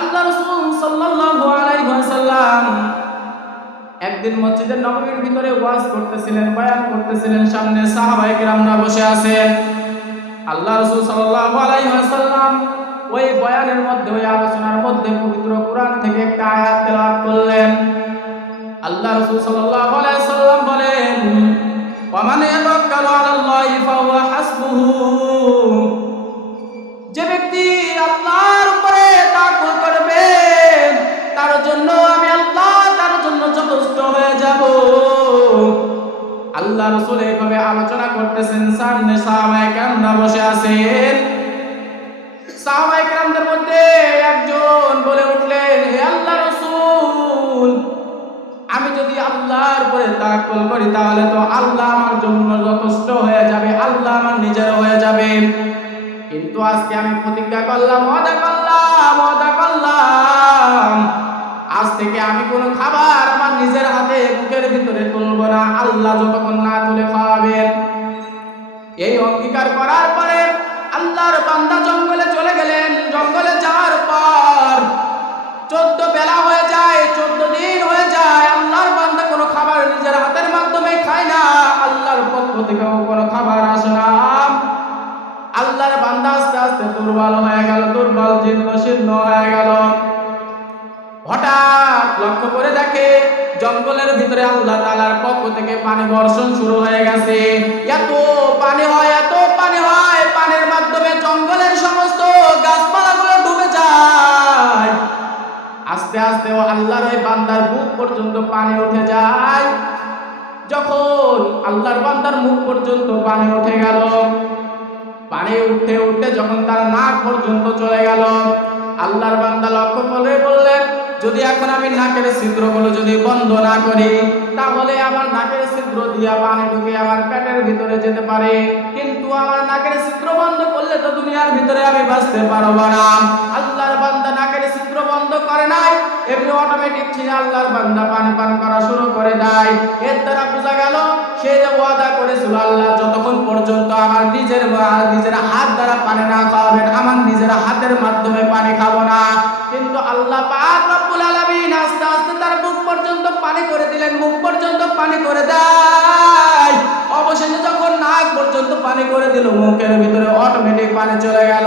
আল্লাহ রসুল সাল্লাল্লাহু আলাইহি ওয়াসাল্লাম একদিন মসজিদের নববীর ভিতরে ওয়াজ করতেছিলেন, বয়ান করতেছিলেন, সামনে সাহাবায়ে কেরামরা বসে আছেন। আল্লাহ রসুল সাল্লাল্লাহু আলাইহি ওয়াসাল্লাম ওই বয়ানের মধ্যে, ওই আলোচনার মধ্যে পবিত্র কোরআন থেকে একটা আয়াত তেলাওয়াত করলেন। আল্লাহ রসুল সাল্লাল্লাহু আলাইহি সাল্লাম বলেন ওয়ামান ইয়াতাওয়াক্কালু আলাল্লাহি ফাহুয়া হাসবুহু। আল্লাহ রসুল এইভাবে আলোচনা করতেছেন। সামনে সাহাবায়ে কেরামরা বসে আছেন সাহাবায়ে কেরামদের মধ্যে একজন বলে উঠলেন, হে আল্লাহ রসুল, আমি যদি আল্লাহর উপরে তাকুল করি, তাহলে তো আল্লাহ আমার জন্য যথেষ্ট হয়ে যাবে, আল্লাহ আমার নিজের হয়ে যাবে। কিন্তু আজকে আমি প্রতিজ্ঞা করলাম ওয়াদা করলাম ওয়াদা করলাম। আজ থেকে আমি কোনো খাবার আমার নিজের হাতে, মুখের ভিতরে তুলব না, আল্লাহ যতক্ষণ না তুলে খাওয়াবেন। এই অঙ্গীকার করার পরে আল্লাহর বান্দা জঙ্গলে চলে গেলেন। জঙ্গলে যাওয়ার পর চোদ্দ বেলা হয়ে যায়, চোদ্দ দিন হয়ে যায়। আল্লাহর বান্দা কোনো খাবার নিজের হাতের মাধ্যমে খায় না। আল্লাহর পক্ষ থেকেও কোনো খাবার আসে না। আল্লাহর বান্দা আস্তে আস্তে দুর্বল হয়ে গেল, দুর্বল জীর্ণ শীর্ণ হয়ে গেল। হঠাৎ লক্ষ্য করে দেখে, জঙ্গলের ভিতরে আল্লাহ তালার পক্ষ থেকে পানি বর্ষণ শুরু হয়ে গেছে। এত পানি হয়, এত পানি হয়, পানির মাধ্যমে জঙ্গলের সমস্ত গাছপালাগুলো ডুবে যায়। আস্তে আস্তে ও আল্লাহর ওই বান্দার বুক পর্যন্ত পানি উঠে যায়। যখন আল্লাহর বান্দার মুখ পর্যন্ত পানি উঠে গেল, পানি উঠতে উঠতে যখন তার নাক পর্যন্ত চলে গেল, আল্লাহর যদি এখন আমি নাকের ছিদ্রগুলো যদি বন্ধ না করি, তাহলে আমার নাকের ছিদ্র দিয়া পানি ঢুকে আমার পেটের ভিতরে যেতে পারে। কিন্তু আমার নাকের ছিদ্র বন্ধ করলে তো দুনিয়ার ভিতরে আমি বাঁচতে পারব না। আল্লাহর বান্দা নাকের ছিদ্র বন্ধ করে নাই, এমনি অটোমেটিক ছিল আল্লাহর বান্দা পানি পান করা শুরু করে দেয়। এর দ্বারা বোঝা গেল, সে যে ওয়াদা করেছিল আল্লাহ, যতক্ষণ পর্যন্ত আমার নিজের নিজের হাত দ্বারা পানি না খাওয়াবেন, আমার নিজের হাতের মাধ্যমে পানি খাব না। কিন্তু আল্লাহ পাক পানি করে দেয়। অবশেষে যখন নাক পর্যন্ত পানি করে দিল, মুখের ভিতরে অটোমেটিক পানি চলে গেল।